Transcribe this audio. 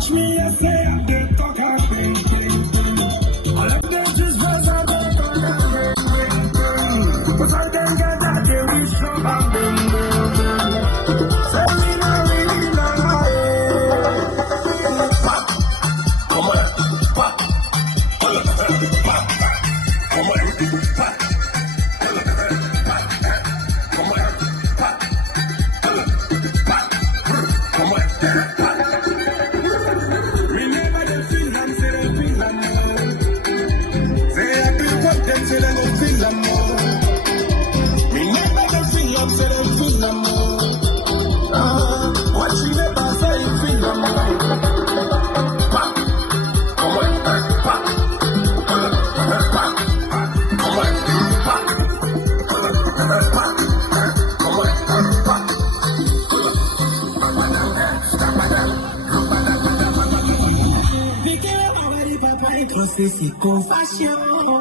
Watch me, I say I'm the cocker, bing, bing, bing. All of them just was a big cocker, bing, bing, bing. But I don't get that they wish from a bing, bing, bing. Say me no really know how it. Pop, come on, pop. Pop, come on, pop. Necesito pasión.